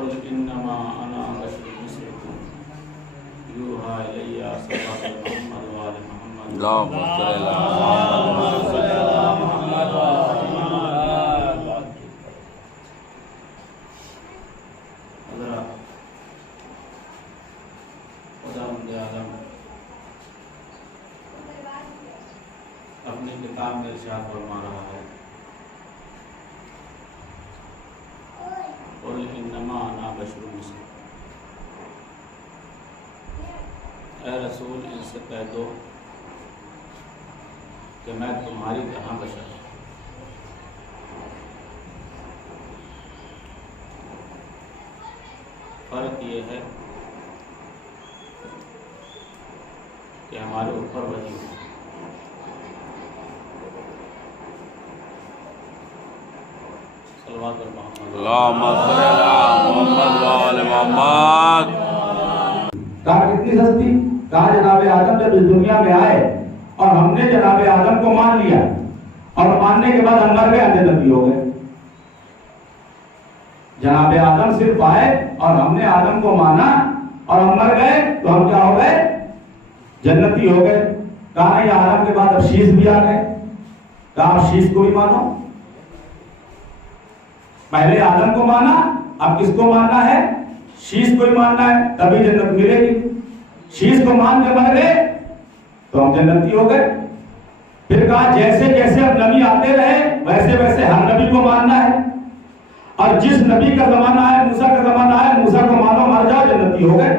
कुल इन्नमा अना बशरुम मिस्लुकुम यूहा इलैया सल्लल्लाहु अलैहि अपनी किताब में इरशाद फरमा रहा है, कुल इन्नमा अना बशरुम मिस्लुकुम, ऐ रसूल इनसे कह दो कि मैं तुम्हारी तरह बशर हूँ। फर्क ये है कि हमारे ऊपर वही है। कहा कितनी सस्ती, कहा जनाबे आदम जब इस दुनिया में आए और हमने जनाबे आदम को मान लिया और मानने के बाद हम मर गए, जन्नती हो गए। जनाबे आदम सिर्फ आए और हमने आदम को माना और हम मर गए तो हम क्या हो गए? जन्नती हो गए। कहा नहीं, आदम के बाद अब शीश भी आ गए। कहा आप शीश को भी मानो। पहले आदम को माना, अब किसको मानना है? शीश को ही मानना है, तभी जन्नत मिलेगी। शीश को मान के मर गए तो हम जन्नती हो गए। फिर कहा जैसे जैसे अब नबी आते रहे वैसे वैसे हर नबी को मानना है, और जिस नबी का जमाना है, मूसा का जमाना है, मूसा को मानो, मर जाओ, जन्नती हो गए।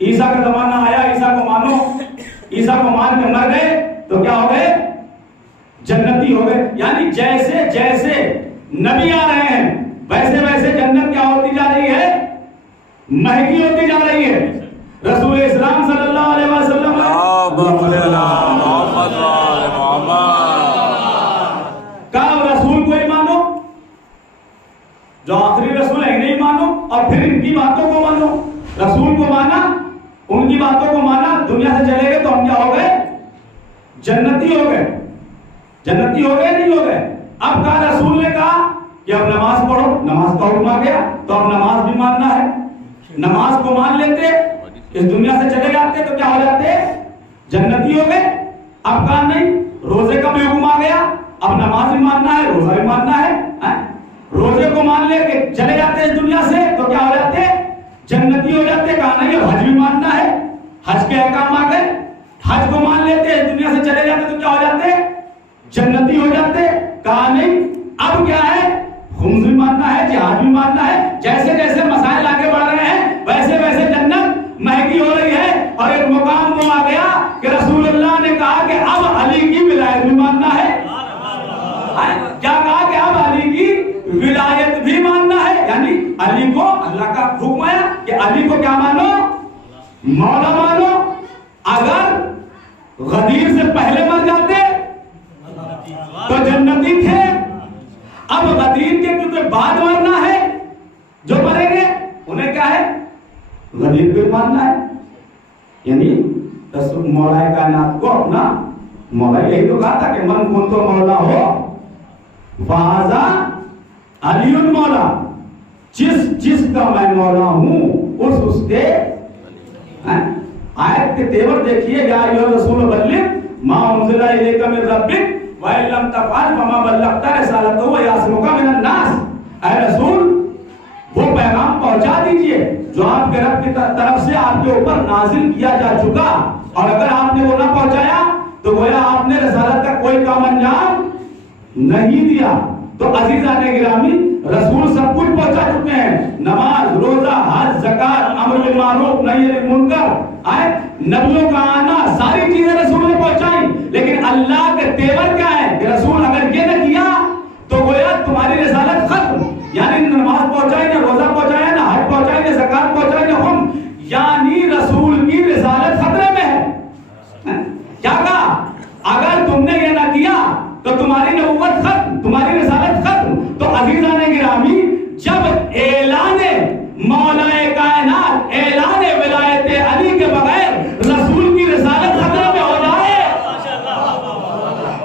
ईसा का जमाना आया, ईसा को मानो, ईसा को मान के मर गए तो क्या हो गए? जन्नती हो गए। यानी जैसे जैसे नबी आ रहे हैं वैसे वैसे जन्नत क्या होती जा रही है? महंगी होती जा रही है। रसूल इस्लाम सल्लल्लाहु अलैहि वसल्लम का रसूल को ही मानो, जो आखिरी रसूल है नहीं मानो, और फिर इनकी बातों को मानो। रसूल को माना, उनकी बातों को माना, दुनिया से चले गए तो हम क्या हो गए? जन्नती हो गए। जन्नती हो गए नहीं हो गए? अब कहा रसूल ने कहा कि अब नमाज पढ़ो, नमाज का हुक्म आ गया तो अब नमाज भी मानना है। नमाज को मान लेते, इस दुनिया से चले जाते तो क्या हो जाते? जन्नती हो गए। अब कहा नहीं, रोजे का भी हुक्म आ गया, अब नमाज भी मानना है, रोजा भी मानना है। रोजे को मान लेके चले जाते इस दुनिया से तो क्या हो जाते? जन्नती हो जाते। कहा नहीं, अब हज भी मानना है, हज के अहकाम आ गए, हज को मान लेते, इस दुनिया से चले जाते तो क्या हो जाते? जन्नती हो जाते। कहा नहीं, अब क्या है? खुम्स भी मानना है, जिहाद भी मानना है। जैसे जैसे मसाइल आगे बढ़ रहे हैं वैसे वैसे जन्नत महंगी हो रही है। और एक मुकाम वो आ गया कि रसूलुल्लाह ने कहा कि अब अली की विलायत भी मानना है। क्या कहा कि अब अली की विलायत भी मानना है। यानी अली को अल्लाह का हुक्म आया कि अली को क्या मानो? मौला मानो। अगर गदीर से पहले मर जाते तो जन्नती थे। अब गदीर के क्योंकि बाद मरना है, जो मरेंगे उन्हें क्या है? गदीर को मानना है। यानी मौला कायनात को अपना मौला, यही तो कहा था कि मन कुन तो मौला हो फाजा अलीउल मौला, जिसका मैं मौला हूं उसके आयत के तेवर देखिए। या अय्युहर रसूल बल्लिग मा उनज़िला इलैका मिन रब्बिक व इन लम तफ़अल फमा बल्लग़्ता रिसालतहु व यास्मुका मिनन नास। ऐ रसूल, वो पैगाम पहुंचा दीजिए जो आपके रब की तरफ से आपके ऊपर नाजिल किया जा चुका, और अगर आपने वो ना पहुंचाया तो गोया आपने रिसालत का कोई काम अंजाम नहीं दिया। तो अजीज़ान गिरामी, रसूल सब कुछ पहुंचा चुके हैं। नमाज, रोजा, हज, ज़कात, अम्र बिल मारूफ, नही अनिल मुनकर, नबियों का आना, सारी चीजें रसूल ने पहुंचाई। लेकिन अल्लाह के तेवर क्या है कि रसूल अगर ये न किया तो गोया तुम्हारी रिसालत खत्म। यानी नमाज पहुंचाई, ना रोजा पहुंचाया, ना हज पहुंचाई, ना ज़कात पहुंचाई, ना हम, यानी रसूल की रिसालत खतरे में है। क्या कहा? अगर तुमने ये ना किया तो तुम्हारी नबुव्वत खत्म, तुम्हारी रिसालत खत्म। तो अज़ीज़ान गिरामी, जब ऐलाने मौलाए कायनात, ऐलाने विलायत अली के बगैर रसूल की रिसालत खतरे में हो जाए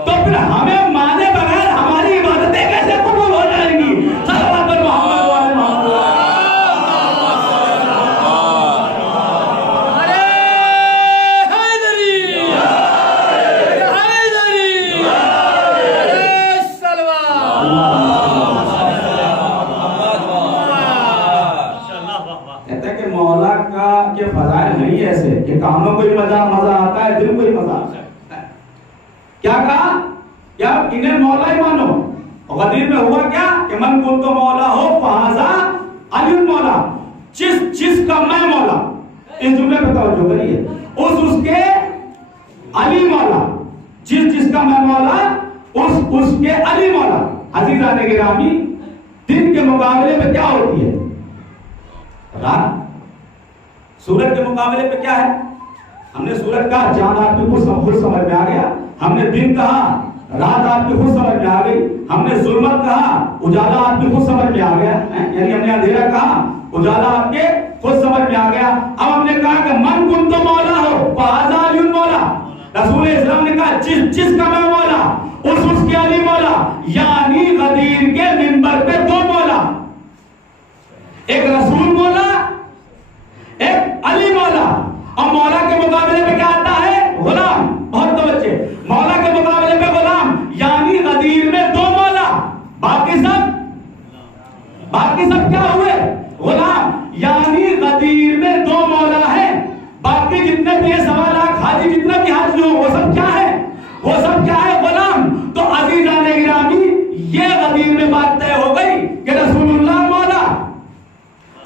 तो फिर हमें माने बगैर हमारी इबादतें कैसे कबूल हो जाएंगी? सल्लल्लाहु अलैहि वसल्लम। के फजाइल नहीं ऐसे कि कानों को ही मजा आता है, दिल को ही मजा आता है। क्या कहा? क्या इन्हें मौला ही मानो। और गदीर में हुआ क्या कि मन कुन तो मौला हो फहाजा अली मौला, जिस का मैं मौला, इस जुमले पे तवज्जो करिए, उसके अली मौला, जिसका मैं मौला उसके अली मौला। अजीजान गिरामी, दिन के मुकाबले में क्या होती है? रात। सूरज के मुकाबले पे क्या है? हमने सूरज कहा चांद आपकी खुद समझ में आ गया, हमने दिन कहा रात आपकी खुद समझ में आ गई, हमने जुल्मत कहा उजाला आपकी खुद समझ में आ गया, यानी हमने अंधेरा कहा उजाला आपके खुद समझ में आ गया। अब हमने कहा कि मन कुन तो मौला हो फहाजा अली मौला। रसूल इस्लाम ने कहा जिसका मैं मौला उसके अली मौला, यानी गदीर के मिंबर पे दो मौला, एक रसूल मौला एक अली मौला। और मौला के मुकाबले पे क्या आता है? गुलाम। बहुत तो बच्चे, मौला के मुकाबले पे गुलाम, यानी गदीर में दो मौला, बाकी सब क्या हुए? गुलाम। यानी गदीर में दो मौला है, बाकी जितने भी सवा लाख हाजी, जितने भी हाजी हो, वो सब क्या है? वो सब क्या है? गुलाम। तो अजीजान गिरामी, ये गदीर में बात तय हो गई कि रसूलुल्लाह मौला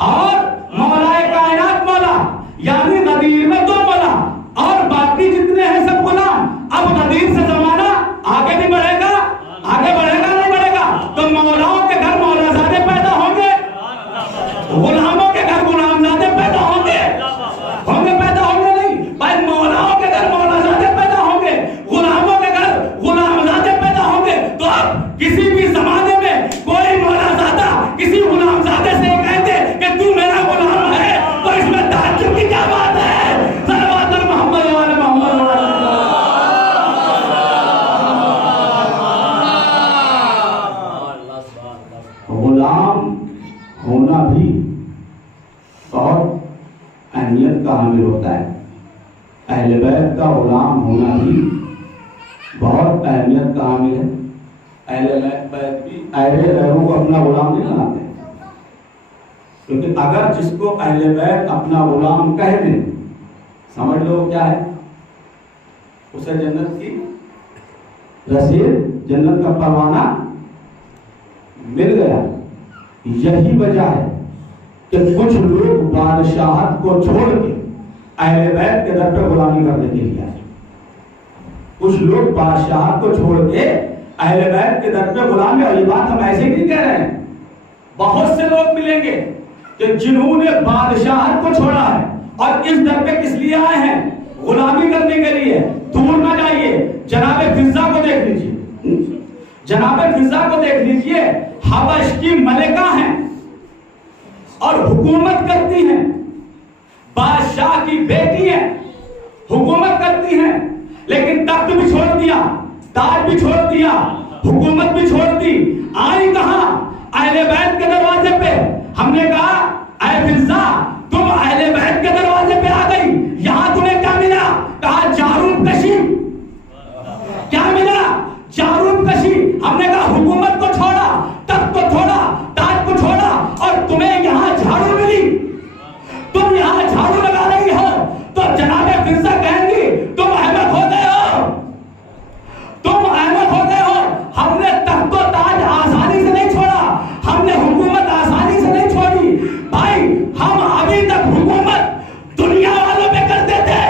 और मौलाए कायनात मौला, यानी गदीर में दो मौला और बाकी जितने हैं सब गुलाम। अब गदीर से जमाना आगे नहीं बढ़ेगा, आगे बढ़ेगा नहीं बढ़ेगा, तो मौलाओं के घर मौलाजादे पैदा होंगे, गुलामों के घर गुलामजादे पैदा होंगे पैदा होंगे नहीं भाई, मौलाओं के घर मौलाजादे पैदा होंगे, गुलामों के घर गुलामजादे पैदा होंगे। तो अब किसी भी जमाने में कोई मौलाजादा किसी गुलामजादे से कहते कि तू मेरा गुलाम है, तो इसमें ताज्जुब की क्या बात है? सल्लल्लाहु मोहम्मद वाले मोहम्मद। गुलाम होना भी बहुत अहमियत का हामिल होता है। अहले बैत का गुलाम होना भी बहुत अहमियत का हामिल है। अहले बैत भी अहले गैरों को अपना गुलाम नहीं बनाते, क्योंकि अगर जिसको अहले बैत अपना गुलाम कह दे, समझ लो क्या है, उसे जन्नत की रसीद, जन्नत का परवाना मिल गया। यही वजह है कि कुछ लोग बादशाहत को छोड़ के अहले बैत के दर पे गुलामी करने के लिए आए। कुछ लोग बादशाहत को छोड़ के अहले बैत के दर पे गुलामी, और ये बात हम ऐसे नहीं कह रहे हैं, बहुत से लोग मिलेंगे कि जिन्होंने बादशाहत को छोड़ा है और इस दर पे किस लिए आए हैं? गुलामी करने के लिए। दूर ना जाइए, जनाबे फिजा को देख लीजिए, जनाबे फिजा को देख लीजिए, हबश की मलिका हैं और हुकूमत करती हैं, बादशाह की बेटी हैं, हुकूमत करती हैं, लेकिन तख्त भी छोड़ दिया, ताज भी छोड़ दिया, हुकूमत भी छोड़ दी। आई कहां? अहले बैत के दरवाजे पे। हमने कहा ऐ फिजा, तुम अहले बैत के दरवाजे पे आ गई, यहां तुम्हें क्या मिला? कहा जारूब कशी। क्या मिला? जारूब कशी। हमने कहा हुकूमत को छोड़ा, तख्त को छोड़ा, ताज को छोड़ा, और तुम्हें यहां झाड़ू मिली, तुम यहां झाड़ू लगा रही हो। तो जनाबे फिजा कहेंगी तुम अहमद हो गए हो, तुम अहमद हो गए हो। हमने तख्त और ताज आसानी से नहीं छोड़ा, हमने हुकूमत आसानी से नहीं छोड़ी भाई। हम अभी तक हुकूमत दुनिया वालों पे करते थे,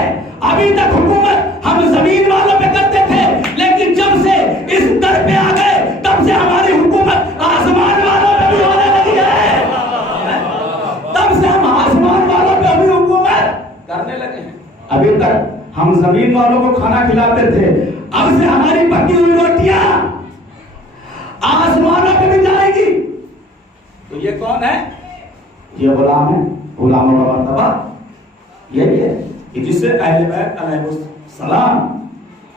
अभी तक हुकूमत हम जमीन वालों पे करते थे, लेकिन जब से इस दर पे आ गए तब से हमारी हुकूमत आसमान वालों पे भी होने लगी है। तब से हम आसमान वालों पे भी हुकूमत करने लगे हैं। अभी तक हम जमीन वालों को खाना खिलाते थे, अब से हमारी पकी हुई रोटियां आसमानों पे भी जाएगी। तो ये कौन है? ये गुलाम है। गुलामों का मर्तबा यही है कि जिससे अहले बैत अलैहिस्सलाम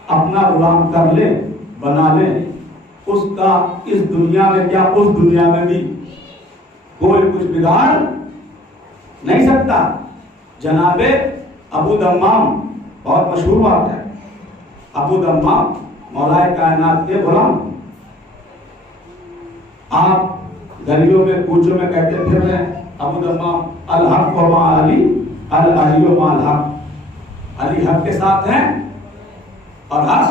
अपना गुलाम कर ले, बना ले, उसका इस दुनिया में क्या उस दुनिया में भी कोई कुछ बिगाड़ नहीं सकता। जनाबे अबू दम्माम, बहुत मशहूर बात है, अबू दम्माम मौलाए कायनात के गुलाम। आप गलियों में कूचों में कहते फिर रहे अबू दम्माम अल हक व मा अली अल अली माल हक, अली हक के साथ हैं और हक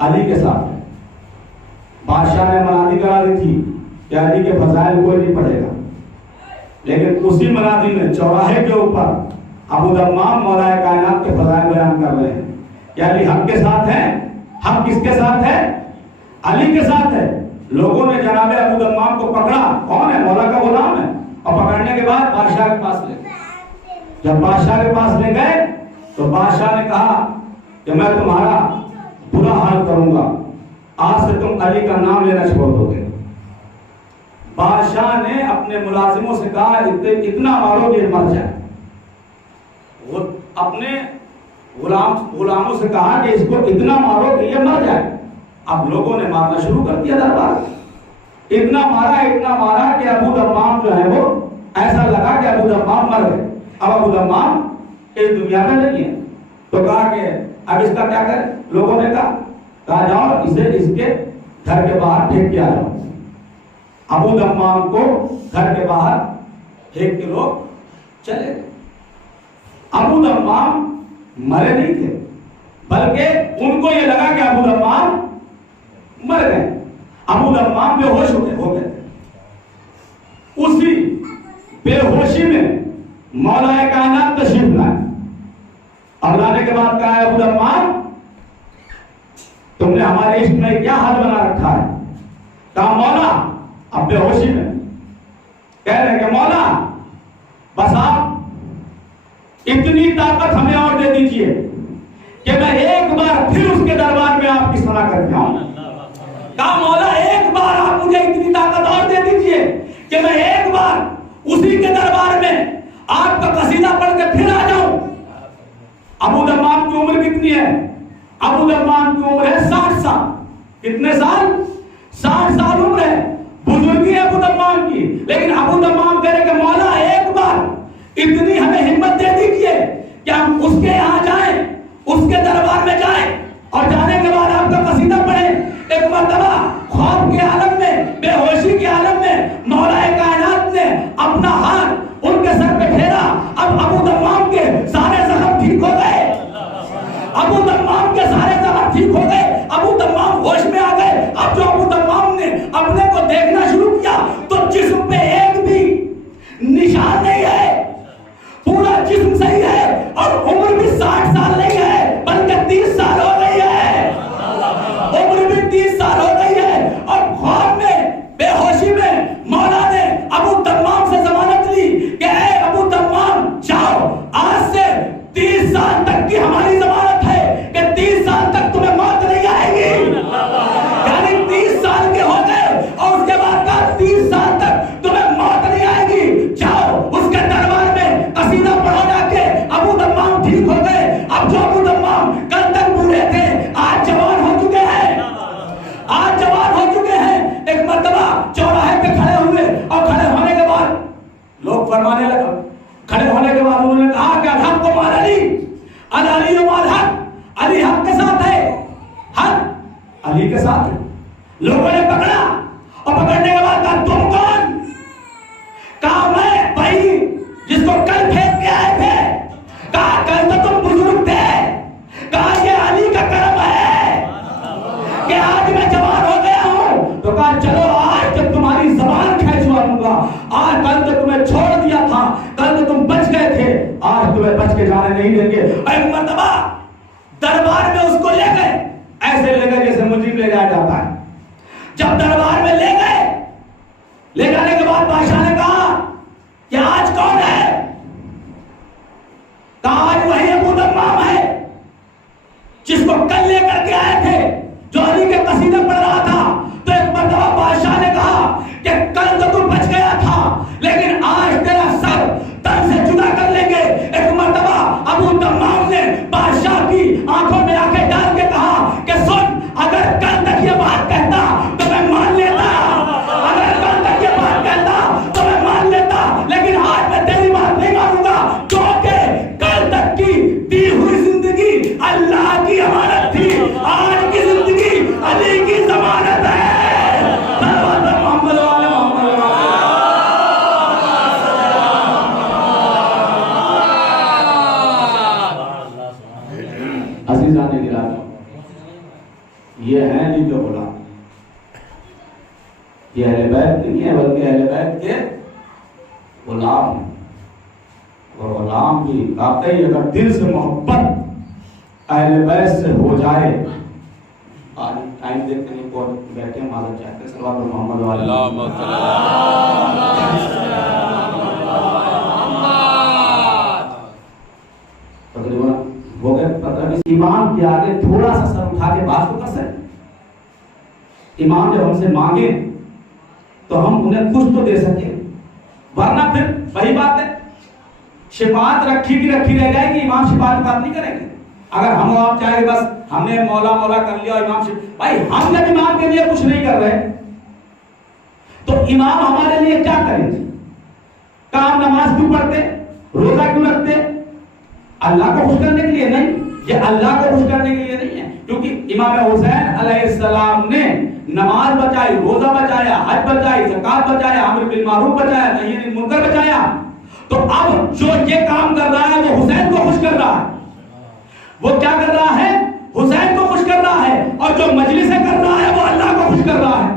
अली के साथ है। बादशाह ने मनादी करा दी थी कि अली के फजाइल कोई नहीं पढ़ेगा, लेकिन उसी मनादी में चौराहे के ऊपर अबू दम्माम मौलाए कायनात के फजाइल बयान कर रहे हैं कि अली हक के साथ है। हक किसके साथ है? अली के साथ है। लोगों ने जनाबे अबू दम्माम को पकड़ा, कौन है? मौला का गुलाम है, और पकड़ने के बाद बादशाह के पास ले गए। जब बादशाह के पास ले गए तो बादशाह ने कहा कि मैं तुम्हारा बुरा हाल करूंगा, आज से तुम अली का नाम लेना छोड़ दोगे। बादशाह ने अपने मुलाजिमों से कहा इतना मारो कि मर जाए। वो अपने गुलामों से कहा कि इसको इतना मारो कि ये मर जाए। अब लोगों ने मारना शुरू कर दिया दरबार। इतना मारा कि अबू दम्माम जो है वो ऐसा लगा कि अबू दम्माम मर गए। अब अबू दम्माम इस दुनिया में नहीं है। तो कहा कि अब इसका क्या करें? लोगों ने कहा जाओ इसे इसके घर के बाहर फेंक के आ जाओ। अबू दम्माम को घर के बाहर फेंक के लोग चले गए। अबू दम्माम मरे नहीं थे, बल्कि उनको ये लगा कि अबू दम्माम मर गए। अबू दम्माम बेहोश हो गए। उसी बेहोशी में मौलाए कायनात तशरीफ लाए और लाने के बाद कहा अबू दम्माम तुमने हमारे इश्क में क्या हाल बना रखा है? कहा मौला, अब बेहोशी में कह रहे कि मौला बस आप इतनी ताकत हमें और दे दीजिए कि मैं एक बार फिर उसके दरबार में आपकी सलाह करके आऊं। कहा मौला एक बार आप मुझे इतनी ताकत और दे दीजिए कि मैं एक बार उसी के दरबार में आपका कसीदा पढ़ के फिर आ जाऊं। अबू दम्माम की उम्र कितनी है? अबू दम्माम की उम्र है 60 साल। कितने साल? 60 साल उम्र है। बुजुर्गी है अबू दम्माम की, लेकिन अबू दम्माम कह रहे कि मौला एक बार इतनी हमें हिम्मत दे दीजिए कि हम उसके यहाँ जाएं, उसके दरबार में जाएं और जाने के बाद आपका कसीदा पढ़ें। एक मर्तबा ख्वाब के आलम में, बेहोशी के आलम में मौलाए कायनात ने अपना हाथ उनके सर पे फेरा। अब अबू दम्माम के सारे जख्म ठीक हो गए। अबू दम्माम के सारे जख्म ठीक हो गए। अबू दम्माम होश में आ गए। अब जो अबू दम्माम ने अपने को देखना शुरू किया तो जिस्म पे एक भी निशान नहीं है, पूरा जिस्म सही है और उम्र भी 60 साल नहीं है बल्कि 30 साल हो गई है। उम्र भी 30 साल हो गई है। और ख्वाब में, बेहोशी में मौला ने अबू दम्माम से जमानत ली कि ऐ अबू दम्माम जाओ, आज से 30 साल तक की हमारी जमानत है कि 30 साल तक तुम्हें मौत नहीं आएगी। यानी 30 साल के हो गए और उसके बाद का 30 साल तक तुम्हें मौत नहीं आएगी। जाओ उसके दरबार में कसीदा पढ़ो जाके। अबू दम्माम ठीक हो गए। अब जो अबू दम्माम कल तक बूढ़े थे आज जवान हो चुके हैं। आज जवान हो चुके हैं। एक मर्तबा चौराहे पे खड़े हुए और खड़े होने के बाद लोग फरमाने लगे, खड़े होने के बाद उन्होंने कहा कि हक को मार अली, अली माल हक, अली हक के साथ है, हक अली के साथ है। लोगों ने पकड़ा और पकड़ने के बाद कहा तुम कौन? कहा मैं भाई जिसको कल फेंक के आए थे। कहा कल तो तुम बुजुर्ग थे। कहा ये अली का करम है कि आज मैं जवान हो गया हूं। तो कहा चलो आज जब तुम्हारी जबान खींचवा दूंगा। आज कल तो तुम्हें छोड़ दिया था, कल तो तुम बच गए थे, आज तुम्हें बच के जाने नहीं देंगे। एक मर्तबा दरबार में उसको ले गए, ऐसे ले गए जैसे मुजरिम ले जाया जाता है। जब दरबार में ले गए, ले जाने के बाद बादशाह ने कहा कि आज कौन है? कहा आज वही अबू दम्माम है जिसको कल लेकर के आए थे, जो अली के कसीदे पढ़ रहा था। तो एक मर्तबा बादशाह ने कहा कि कल तो तू बच गया था, लेकिन आज तेरा सर तन से जुदा कर लेंगे। एक मर्तबा अबू दम्माम ने बादशाह की आंखों में आंखें डाल के कहा कि सुन, अगर कल तक ये बात कहता तो मैं मान लेता, अगर कल तक ये बात कहता तो मैं मान लेता, लेकिन आज मैं तेरी नहीं है, बल्कि अहले बैत के गुलाम हैं। और गुलाम भी वाकई अगर दिल से मोहब्बत अहले बैत से हो जाए, आज टाइम देखते नहीं कौन बैठे मालूम चाहते सल्लल्लाहु अलैहि मोहम्मद तकरीबन हो गए 15-20। इमाम के आगे थोड़ा सा सर उठा के बात तो कर सकते। इमाम जब हमसे मांगे तो हम उन्हें कुछ तो दे सके, वरना फिर वही बात है, शिफात रखी की रखी रह जाएगी, इमाम शिफात बात नहीं करेंगे। अगर हम आप चाहे बस हमने मौला मौला कर लिया और इमाम भाई हम जब इमाम के लिए कुछ नहीं कर रहे तो इमाम हमारे लिए क्या करेंगे? काम नमाज क्यों पढ़ते, रोजा क्यों रखते? अल्लाह को खुश करने के लिए नहीं, ये अल्लाह को खुश करने के लिए नहीं है। क्योंकि इमाम हुसैन अलैहिस्सलाम ने नमाज बचाई, रोजा बचाया, हज बचाई, ज़कात बचाया, अम्र बिल मारूफ बचाया, नही अनिल मुनकर बचाया। तो अब जो ये काम कर रहा है वो हुसैन को खुश कर रहा है, वो क्या कर रहा है? हुसैन को खुश कर रहा है। और जो मजलिस कर रहा है वो अल्लाह को खुश कर रहा है।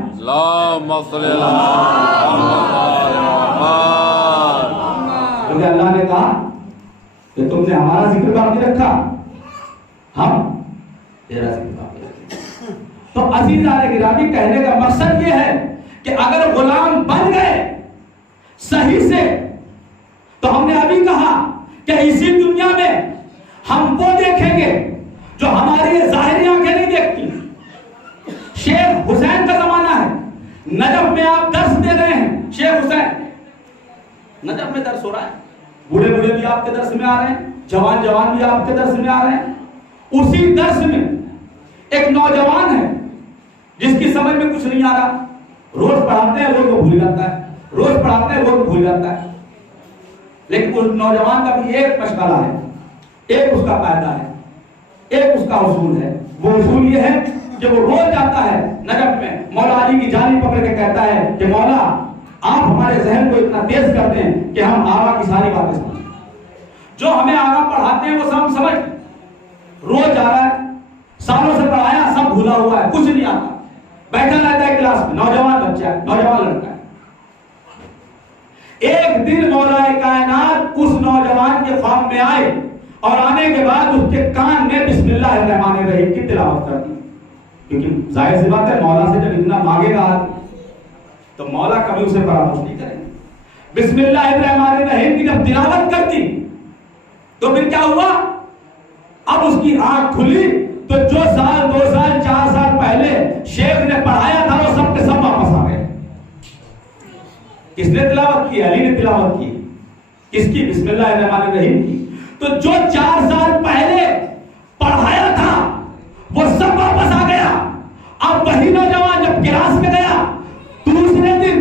क्योंकि अल्लाह ने कहा कि तुमने हमारा जिक्र बाकी रखा, हम तेरा जिक्र बाकी रखें। तो अज़ीज़ान गिरामी, कहने का मकसद ये है कि अगर गुलाम बन गए सही से, तो हमने अभी कहा कि इसी दुनिया में हम वो देखेंगे जो हमारी ज़ाहिरी आंखें नहीं देखती। शेख हुसैन का जमाना है, नजफ में आप दर्स दे रहे हैं, शेख हुसैन नजफ में दर्स हो रहा है, बूढ़े बूढ़े भी आपके दर्स में आ रहे हैं, जवान जवान भी आपके दर्स में आ रहे हैं। उसी दर्स में एक नौजवान है जिसकी समझ में कुछ नहीं आ रहा, रोज पढ़ाते हैं रोज वो भूल जाता है, रोज पढ़ाते हैं रोज भूल जाता है। लेकिन उस नौजवान का भी एक मशगला है, एक उसका कायदा है, एक उसका उसूल है। वो उसूल ये है कि वो रोज जाता है नजफ में, मौला अली की जानी पकड़ के कहता है कि मौला आप हमारे जहन को इतना तेज कर दें कि हम आगा की सारी बातें समझ, जो हमें आगा पढ़ाते हैं वो सब समझ। रोज जा रहा है, सालों से पढ़ाया, सब भूला हुआ है, कुछ नहीं आता, बैठा रहता है क्लास में, नौजवान बच्चा है, नौजवान लड़का है। एक दिन मौला कायनात उस नौजवान के ख्वाब में आए और आने के बाद उसके कान में बिस्मिल्लाहिर्रहमानिर्रहीम की तिलावत कर दी। क्योंकि जाहिर सी बात है, मौला से जब इतना मांगेगा तो मौला कभी उसे परामर्श नहीं करेंगे। बिस्मिल्लाहिर्रहमानिर्रहीम की जब तिलावत कर दी तो फिर क्या हुआ? अब उसकी आंख खुली तो जो साल 2 साल 4 साल पहले शेख ने पढ़ाया था वो सब के सब वापस आ गए। किसने तिलावत की? अली ने तिलावत की। किसकी? बिस्मिल्लाहिर्रहमानिर्रहीम की। तो जो 4 साल पहले पढ़ाया था वो सब वापस आ गया। अब वही नौजवान जब क्लास में गया दूसरे दिन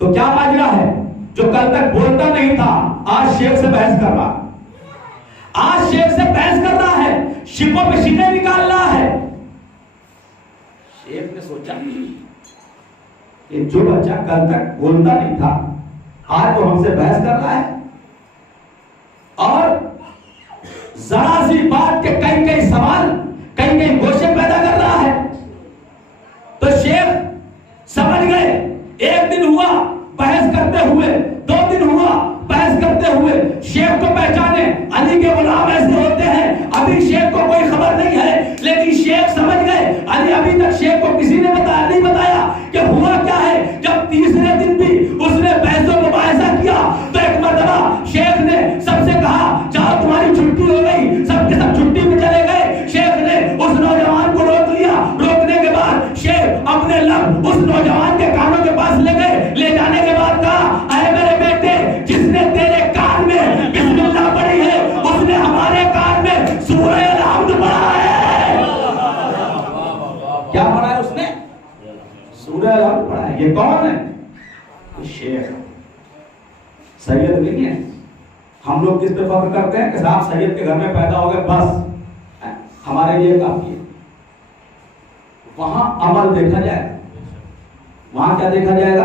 तो क्या माजरा है? जो कल तक बोलता नहीं था आज शेख से बहस कर रहा, आज शेख से बहस कर रहा है, शिकों पे शिकें निकाल रहा है। शेख ने सोचा कि जो बच्चा कल तक बोलता नहीं था आज तो हमसे बहस कर रहा है और जरा सी बात के कई कई सवाल, कई कई गोशे पैदा कर रहा है। तो शेख समझ गए। एक दिन हुआ बहस करते हुए, 2 दिन हुआ बहस करते हुए, शेख को पहचाने, अली के गुलाम ऐसे होते हैं। अभी शेख को कोई खबर नहीं है, लेकिन शेख समझ गए। अली अभी तक शेख को किसी ने नहीं बताया कि हुआ क्या है। जब तीसरे दिन भी उसने बहसों को मुबाहिसा किया तो एक मर्तबा शेख ने सबसे कहा जाओ तुम्हारी छुट्टी हो गई, सबके सब छुट्टी में चले गए। शेख ने उस नौजवान को रोक लिया। रोकने के बाद शेख अपने लब उस नौजवान के कानों के पास ले गए। ले जाने के बाद कहा ऐ मेरे बेटे, जिसने तेरे कान में बिस्मिल्लाह पढ़ी है उसने हमारे कान में सूरह अल-हम्द पढ़ा है। क्या पढ़ा है उसने? सूरह अल-हम्द पढ़ा है। ये कौन है? शेख, सैयद नहीं है। हम लोग किस पे फख्र करते हैं कि साहब सैयद के घर में पैदा हो गए, बस हमारे लिए काफी है। वहां अमल देखा जाएगा। वहां क्या देखा जाएगा?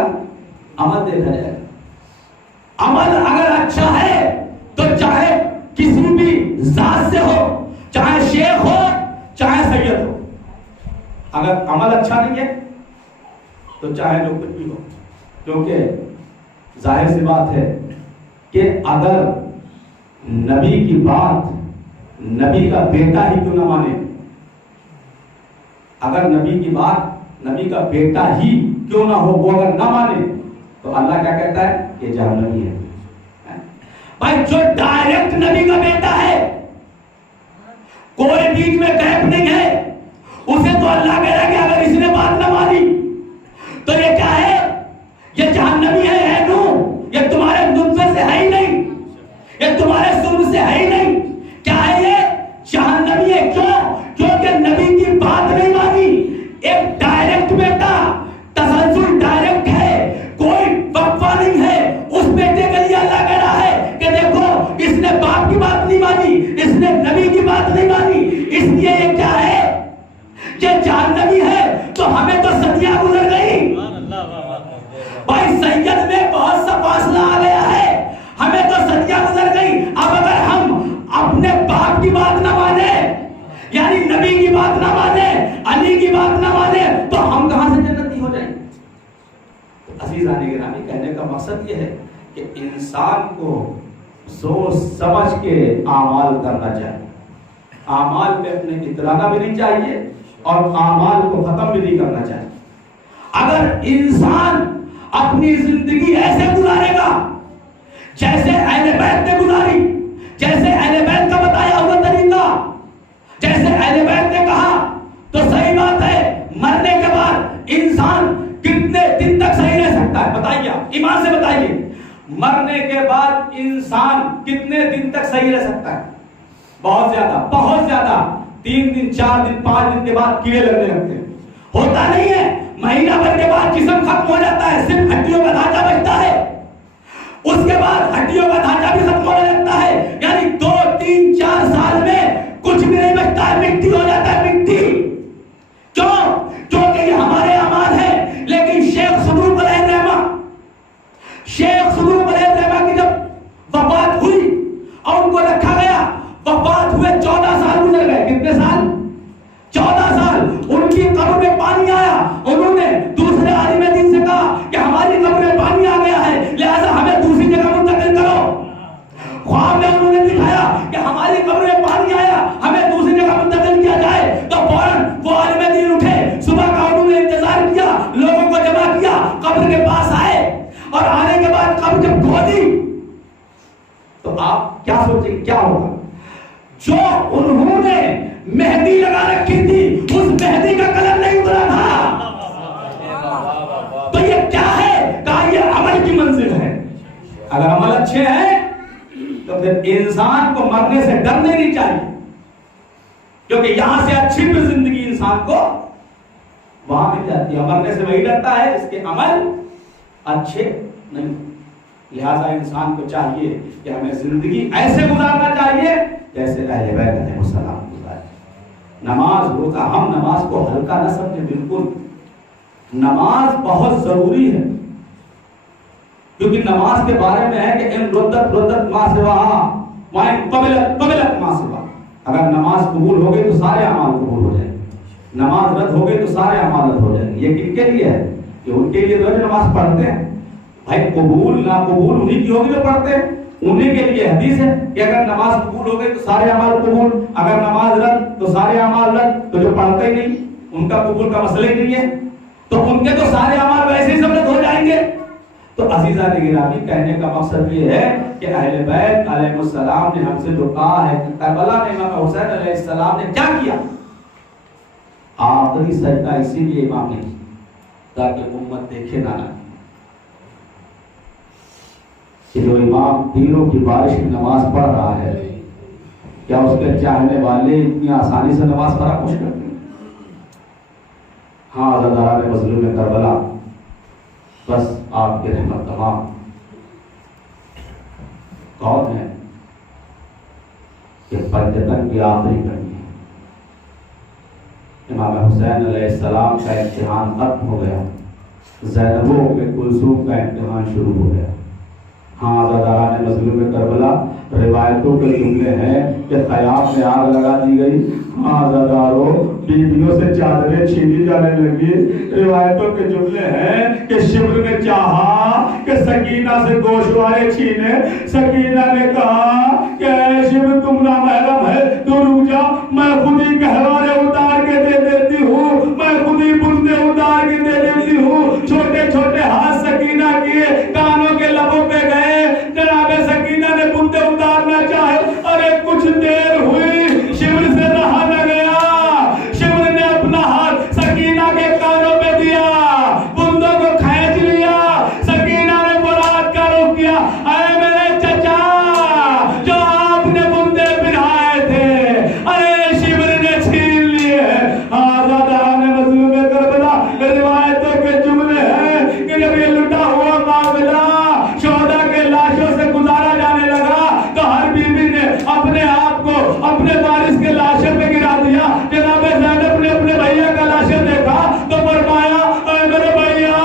अमल देखा जाएगा। अमल अगर अच्छा है तो चाहे किसी भी जात से हो, चाहे शेख हो, चाहे सैयद हो। अगर अमल अच्छा नहीं है तो चाहे जो कुछ भी हो, क्योंकि जाहिर सी बात है कि अगर नबी की बात नबी का बेटा ही क्यों ना माने, अगर नबी की बात नबी का बेटा ही क्यों ना हो, वो अगर ना माने तो अल्लाह क्या कहता है कि जहन्नमी है। भाई जो डायरेक्ट नबी का बेटा है, कोई बीच में गैप नहीं है, उसे तो अल्लाह कह रहा है कि अगर इसने बात ना मानी तो ये क्या है, ये जहन्नमी है नू, ये तुम्हारे नुत्फे से है ही नहीं, ये तुम्हारे सुर से है ही नहीं। क्या है ये? जहन्नमी है। क्यों? क्योंकि नबी की बात नहीं मानी। एक डायरेक्ट बेटा, तसल्सल डायरेक्ट है, कोई वक्फा नहीं है। उस बेटे के लिए अल्लाह कह रहा है कि देखो इसने बाप की बात नहीं मानी, इसने नबी की बात नहीं मानी, इसलिए ये क्या है, ये जहन्नमी है। तो हमें तो सदियां गुजर गई भाई, सैयद में बहुत सा फासला आ गया है, हमें तो सदियां गुजर गई। अब अगर हम अपने बाप की बात ना माने, यानी नबी की बात ना माने, अली की बात ना माने, तो हम कहां से जन्नती हो जाएंगे? तो अज़ीज़ान गिरामी, कहने का मकसद ये है कि इंसान को सोच समझ के आमाल करना चाहिए। आमाल पे अपने इतराना भी नहीं चाहिए और आमाल को खत्म भी नहीं करना चाहिए। अगर इंसान अपनी जिंदगी ऐसे गुजारेगा जैसे अहले बैत ने गुजारी, जैसे अहले बैत का बताया हुआ तरीका, जैसे अहले बैत ने कहा, तो सही बात है, मरने के बाद इंसान कितने दिन तक सही रह सकता है? बताइए, ईमान से बताइए, मरने के बाद इंसान कितने दिन तक सही रह सकता है? बहुत ज्यादा, बहुत ज्यादा 3 दिन 4 दिन 5 दिन के बाद कीड़े लगने लगते हैं। होता नहीं है, महीना भर के बाद जिस्म खत्म हो जाता है, सिर्फ हड्डियों का ढांचा बचता है, उसके बाद हड्डियों का ढांचा भी खत्म होने लगता है, यानी 2 3 4 साल में कुछ भी नहीं बचता है, मिट्टी हो जाता है, मिट्टी। क्यों? क्योंकि ये हमारे अमान है। लेकिन शेख सदूक अलैहिर्रहमा की जब वफात हुई और उनको रखा गया, वफात हुए 14 साल गुजर गए। कितने साल? 14 साल। उनकी कब्र में पानी आया, उन्होंने दूसरे आलिम दीन से कहा कि हमारी कब्र में पानी आ गया है, लिहाजा हमें दूसरी जगह मुंतकिल करो। ख्वाब में उन्होंने दिखाया कि हमारी कब्र में पानी आया, हमें दूसरी जगह मुंतकिल किया जाए। तो फौरन वो आलिम दीन उठे, सुबह का उन्होंने इंतजार किया, लोगों को जमा किया, कब्र के पास आए और आने के बाद कब्र जब खोदी तो आप क्या सोचेंगे क्या होगा? जो उन्होंने मेहंदी लगा रखी थी, उस मेहंदी का कलर नहीं उतरा था। तो ये क्या है? कहा ये अमल की मंजिल है। अगर अमल अच्छे हैं तो फिर इंसान को मरने से डरने नहीं चाहिए, क्योंकि यहां से अच्छी भी जिंदगी इंसान को वहां मिल जाती है। मरने से वही डरता है जिसके अमल अच्छे नहीं। लिहाजा इंसान को चाहिए कि हमें जिंदगी ऐसे गुजारना चाहिए जैसे अहले बैत अलैहिस्सलाम गुजारे। नमाज रोजा, हम नमाज को हल्का न समझे, बिल्कुल नमाज बहुत जरूरी है, क्योंकि नमाज के बारे में है कि इन रुद्दत मा सिवा वा इन क़बिलत मा सिवा। अगर नमाज कबूल हो गई तो सारे अमाल कबूल हो जाएंगे, नमाज रद्द हो गई तो सारे अमाल रद्द हो जाएंगे। ये किनके लिए है? कि उनके लिए जो नमाज पढ़ते हैं। भाई कबूल ना कबूल उन्हीं की होगी जो पढ़ते हैं, उन्हीं के लिए हदीस है कि अगर नमाज कबूल हो गई तो सारे अमाल कबूल, अगर नमाज रद्द तो सारे अमाल रद्द। तो जो पढ़ते ही नहीं, उनका कबूल का मसला ही नहीं है, तो उनके तो सारे अमाल वैसे ही सब रद्द हो जाएंगे। तो अज़ीज़ान गिरामी, कहने का मकसद ये है कि अहले बैत अलैहिस्सलाम ने हमसे जो कहा है कि करबला में इमाम हुसैन अलैहिस्सलाम ने क्या किया, आखिरी सजदा इसीलिए इमाम ने ताकि उम्मत देखे ना कि जो इमाम तीनों की बारिश में नमाज पढ़ रहा है, क्या उसके चाहने वाले इतनी आसानी से नमाज फरामोश करते हैं? हाँ, अज़ादारान मज़लूम करबला, बस आपकी रहमत तमाम। कौन है कि पंजतन की आखिरी करनी है? इमाम हुसैन अलैहिस्सलाम का इम्तिहान खत्म हो गया, ज़ैनबो के कुलसूम का इम्तिहान शुरू हो गया। हाँ, अज़ादारान मज़लूम करबला, रिवायतों के जुमले हैं कि ख़याम में आग लगा दी गई, हाँ अज़ादारों बीवियों से चादरें छीनी जाने लगी। रिवायतों के जुमले हैं कि शिब्र में चाहा सकीना से गोशवारे छीने। सकीना ने कहा कि शिव तुम ना महरम है, तो रुक जा, मैं खुद ही गहवारे उतार के दे देती हूँ, मैं खुद ही बुंदे उतार के दे देती हूँ। छोटे छोटे हाथ सकीना किए, कानों के लबों पे गए। जनाब सकीना ने बुंदे उतारना चाहे, अरे कुछ देर हुई, शिविर से रहा न गया। शिविर ने अपना हाथ सकीना के कानों पे दिया, बुंदों को खींच लिया। सकीना ने मुराद का रुख किया, अरे मेरे चचा जो आपने बुंदे पिराए थे, अरे शिविर ने छीन लिए। आज़ादारान मज़लूम करबला रिवायतों के जुमले हैं कि जब ये लुटा हुआ काफिला शोहदा के लाशों से गुजारा जाने लगा, तो हर बीबी ने अपने आप को अपने वारिस के लाशों पे गिरा दिया। जनाब ज़ैनब ने अपने भैया का लाशें देखा तो फरमाया, मेरे भैया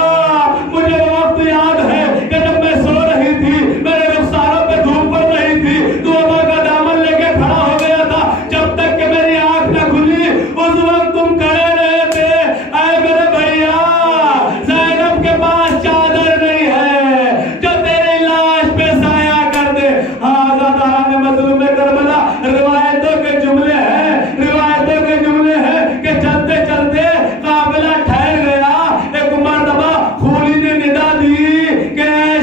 मुझे वो वक्त याद है कि जब मैं सो रही थी, मेरे रुखसारों पे धूप पड़ रही थी, तो अबा का दामन लेके खड़ा हो गया था, जब तक कि मेरी आंख न खुली उस वक्त तुम खड़े रहे थे। ऐ मेरे भैया ज़ैनब के पास चादर नहीं है जो तेरी लाश पे साया कर दे। आज़ादारान मज़लूम करबला रिवायतों के जुमले हैं, रिवायतों के जुमले हैं कि चलते चलते काफिला ठहर गया। एक मर्तबा खूली ने निदा दी कि ऐ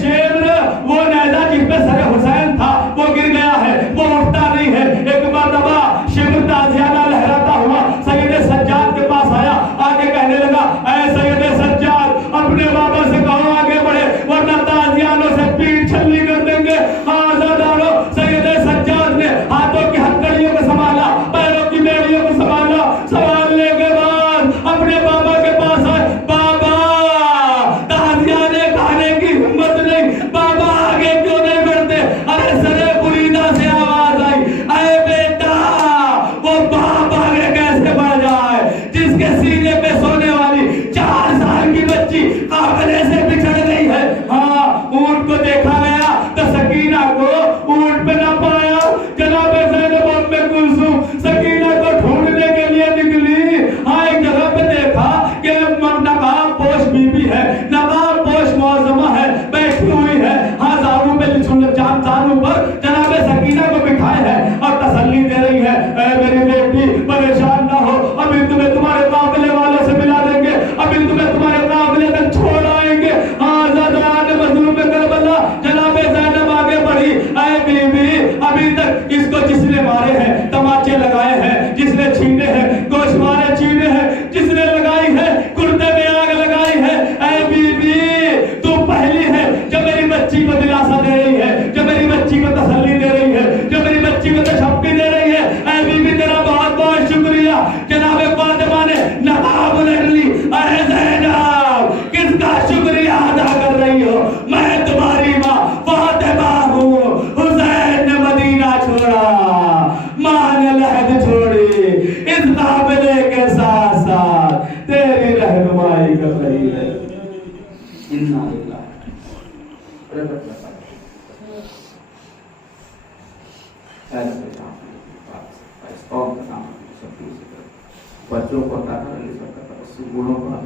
शेब्र, वो नेज़ा जिस पे सर हुसैन था वो गिर गया है, वो उठता नहीं है। एक मर्तबा शिब्र ताज़ियाना लहराता हुआ सैयद सज्जाद के पास आया, आगे कहने लगा, ऐ सैयद सज्जाद अपने बाबा से कहो आगे बढ़े, वरना ताज़ियानों से पीठ छलनी कर देंगे। आज़ादारों सैयद सज्जाद ने हाथों की हथकड़ियों को संभाला, पैरों की बेड़ियों को संभाला, संभालने के बाद अपने बाबा के पास आए। बाबा ताज़ियाने खाने की हिम्मत नहीं, बाबा आगे क्यों नहीं बढ़ते? अरे सरे बुरीदा से आवाज आई, अरे बेटा वो बाप आगे कैसे बढ़ जाए जिसके सीने पे सोने वाली 4 साल की बच्ची काफिले से बिछड़ गई है। हाँ, ऊंट को देखा गया तो सकीना को ऊंट पे न पाया। जनाब ज़ैनब उम्मे कुलसूम सकीना को ढूंढने के लिए निकली। हाँ, एक जगह पे देखा कि नकाब पोश बीबी है, नकाब पोश मौजमा है, बैठी हुई है। हाँ, जानू पे जानू पर जनाब सकीना को बिठाए है और तसल्ली दे रही है, ऐ मेरी बेटी परेशान ना हो, अभी तुम्हें तुम्हारे काफिले वालों से मिला देंगे, अभी तुम्हें तुम्हारे काफिले तक छोड़ आएंगे। आज़ादारान मज़लूम करबला जनाब ज़ैनब आगे बढ़ी, ऐ बीबी अभी तक इसको जिसने मारे हैं, तमाचे लगाए हैं, जिसने छीने हैं, गोशवारे छीने हैं, जिसने लगाई है कुर्ते में आग लगाई है, ऐ बीबी तू पहली है जो मेरी बच्ची को दिलासा दे रही है, जो मेरी बच्ची को तसल्ली दे रही है, जो मेरी बच्ची को तशफ़्फ़ी दे रही है। ऐ बीबी तेरा बहुत बहुत शुक्रिया। जनाब फातिमा ने नकाब उलट ली, अरे ज़ैनब किसका शुक्रिया अदा कर रही हो? मैं तुम्हारी माँ फातिमा हूँ। हुसैन ने मदीना छोड़ा, माँ ने लहद छोड़ी, इस काफिले के साथ साथ तेरी रहनुमाई कर रही है। इन्ना लिल्लाह। बच्चों को गुणों का